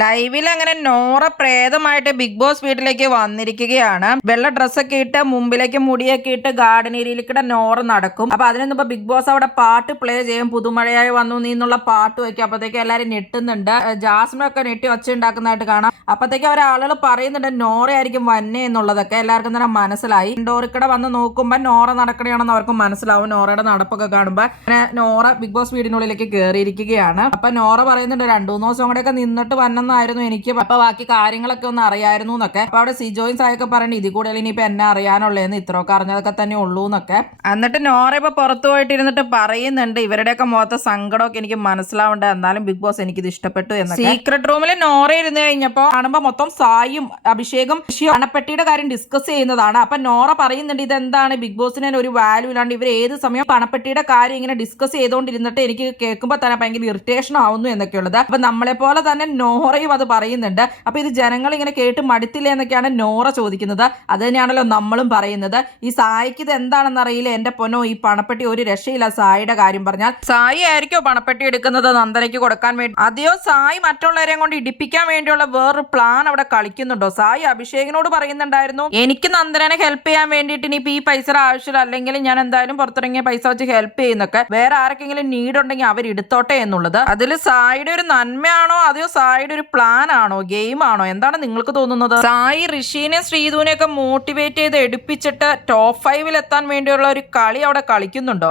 ലൈവിൽ അങ്ങനെ Nora പ്രേതമായിട്ട് big boss വീട്ടിലേക്ക് വന്നിരിക്കുകയാണ്. വെള്ള ഡ്രസ്സൊക്കെ ഇട്ട് മുമ്പിലേക്ക് മുടിയൊക്കെ ഇട്ട് ഗാർഡൻ ഏരിയയിലേക്കിടെ നോറ നടക്കും. അപ്പൊ അതിന് മുമ്പ് ബിഗ് ബോസ് അവിടെ പാട്ട് പ്ലേ ചെയ്യും. പുതുമഴയായി വന്നു നീ എന്നുള്ള പാട്ട് വയ്ക്കും. അപ്പത്തേക്ക് എല്ലാരും ഞെട്ടുന്നുണ്ട്. ജാസ്മിനൊക്കെ ഞെട്ടി ഒച്ച ഉണ്ടാക്കുന്നതായിട്ട് കാണാം. അപ്പത്തേക്ക് ആളുകൾ പറയുന്നുണ്ട് നോറ ആയിരിക്കും വന്നെ എന്നുള്ളതൊക്കെ എല്ലാവർക്കും തന്നെ മനസ്സിലായി. ഡോറിക്കടെ വന്ന് നോക്കുമ്പോ നോറ നടക്കണെയാണെന്ന് അവർക്ക് മനസ്സിലാവും. നോറയുടെ നടപ്പൊക്കെ കാണുമ്പോ അങ്ങനെ നോറ ബിഗ് ബോസ് വീടിനുള്ളിലേക്ക് കയറിയിരിക്കുകയാണ്. അപ്പൊ നോറ പറയുന്നുണ്ട് 2-3 ദിവസം കൂടെയൊക്കെ നിന്നിട്ട് വന്നെന്നായിരുന്നു എനിക്ക്. അപ്പൊ ബാക്കി കാര്യങ്ങളൊക്കെ ഒന്ന് അറിയായിരുന്നു എന്നൊക്കെ. അപ്പൊ അവിടെ സിജോയും സായൊക്കെ പറയണ്ട ഇതിൽ കൂടുതൽ ഇനിയിപ്പോ എന്നെ അറിയാനുള്ളതെന്ന്, ഇത്രയൊക്കെ അറിഞ്ഞതൊക്കെ തന്നെ ഉള്ളൂ എന്നൊക്കെ. എന്നിട്ട് നോറ ഇപ്പൊ പുറത്തു പോയിട്ടിരുന്നിട്ട് പറയുന്നുണ്ട് ഇവരുടെയൊക്കെ മുഖത്തെ സങ്കടമൊക്കെ എനിക്ക് മനസ്സിലാവുന്നുണ്ട്, എന്നാലും ബിഗ് ബോസ് എനിക്കിത് ഇഷ്ടപ്പെട്ടു എന്ന്. സീക്രട്ട് റൂമിൽ നോറ ഇരുന്ന് കഴിഞ്ഞപ്പോ കാണുമ്പോ മൊത്തം സായും അഭിഷേകും പണപ്പെട്ടിയുടെ കാര്യം ഡിസ്കസ് ചെയ്യുന്നതാണ്. അപ്പൊ നോറ പറയുന്നുണ്ട് ഇതെന്താണ് ബിഗ് ബോസിന് ഒരു വാല്യൂ ഇല്ലാണ്ട് ഇവർ ഏത് സമയം പണപ്പെട്ടിയുടെ കാര്യം ഇങ്ങനെ ഡിസ്കസ് ചെയ്തുകൊണ്ടിരുന്നിട്ട് എനിക്ക് കേൾക്കുമ്പോൾ തന്നെ ഭയങ്കര ഇറിറ്റേഷൻ ആവുന്നു എന്നൊക്കെയുള്ളത്. അപ്പൊ നമ്മളെ പോലെ തന്നെ നോറയും അത് പറയുന്നുണ്ട്. അപ്പൊ ഇത് ജനങ്ങൾ ഇങ്ങനെ കേട്ട് മടുത്തില്ലേ എന്നൊക്കെയാണ് നോറ ചോദിക്കുന്നത്. അത് തന്നെയാണല്ലോ നമ്മളും പറയുന്നത്. ഈ സായിക്ക് ഇത് എന്താണെന്ന് അറിയില്ല എന്റെ പൊന്നോ, ഈ പണപ്പെട്ടി ഒരു രക്ഷയില്ല. സായിയുടെ കാര്യം പറഞ്ഞാൽ സായി ആയിരിക്കോ പണപ്പെട്ടി എടുക്കുന്നത് നന്ദനയ്ക്ക് കൊടുക്കാൻ വേണ്ടി, അതെയോ സായി മറ്റുള്ളവരെയും കൊണ്ട് ഇടിപ്പിക്കാൻ വേണ്ടിയുള്ള വേറൊരു പ്ലാൻ അവിടെ കളിക്കുന്നുണ്ടോ? സായി അഭിഷേകിനോട് പറയുന്നുണ്ടായിരുന്നു എനിക്ക് നന്ദനെ ഹെൽപ്പ് ചെയ്യാൻ വേണ്ടിയിട്ട് ഇനിയിപ്പോ ഈ പൈസ ആവശ്യമില്ല, അല്ലെങ്കിൽ ഞാൻ എന്തായാലും പുറത്തിറങ്ങിയ പൈസ വെച്ച് ഹെൽപ്പ് ചെയ്യുന്നൊക്കെ, വേറെ ആർക്കെങ്കിലും നീഡ് ഉണ്ടെങ്കിൽ അവർ എടുത്തോട്ടെ എന്നുള്ളത്. അതിൽ സായിയുടെ ഒരു നന്മയാണോ അതെയോ സായിയുടെ ഒരു പ്ലാൻ ആണോ, ഗെയിം ആണോ, എന്താണ് നിങ്ങൾക്ക് തോന്നുന്നത്? സായി ഋഷീനെ ശ്രീധുവിനെയൊക്കെ മോട്ടിവേറ്റ് ചെയ്ത് എടുപ്പിച്ചിട്ട് ടോപ്പ് 5 എത്താൻ വേണ്ടിയുള്ള ഒരു കളി അവിടെ കളിക്കുന്നുണ്ടോ?